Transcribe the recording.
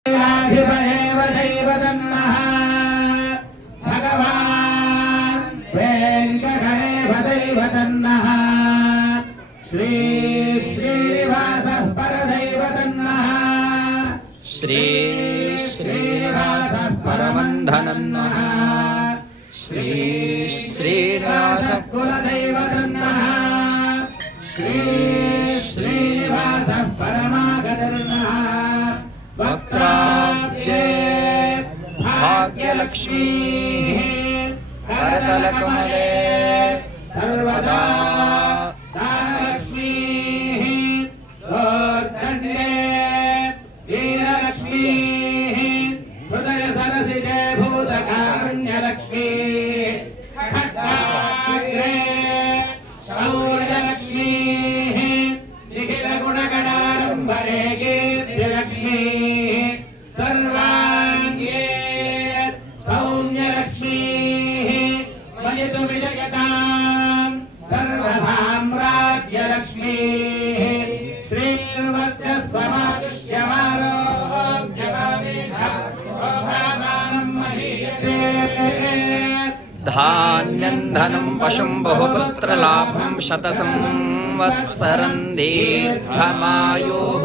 श्री श्रीनिवास परमंधनन्नः श्री श्रीनिवास कुलदैवतन्नः श्री श्रीनिवास परमागतन्नः वक्त्राब्जे भाग्यलक्ष्मी करतलकमले सर्वदा धान्यं धनं पशुं बहुपुत्रलाभं शतसंवत्सरं दीर्घमायुः।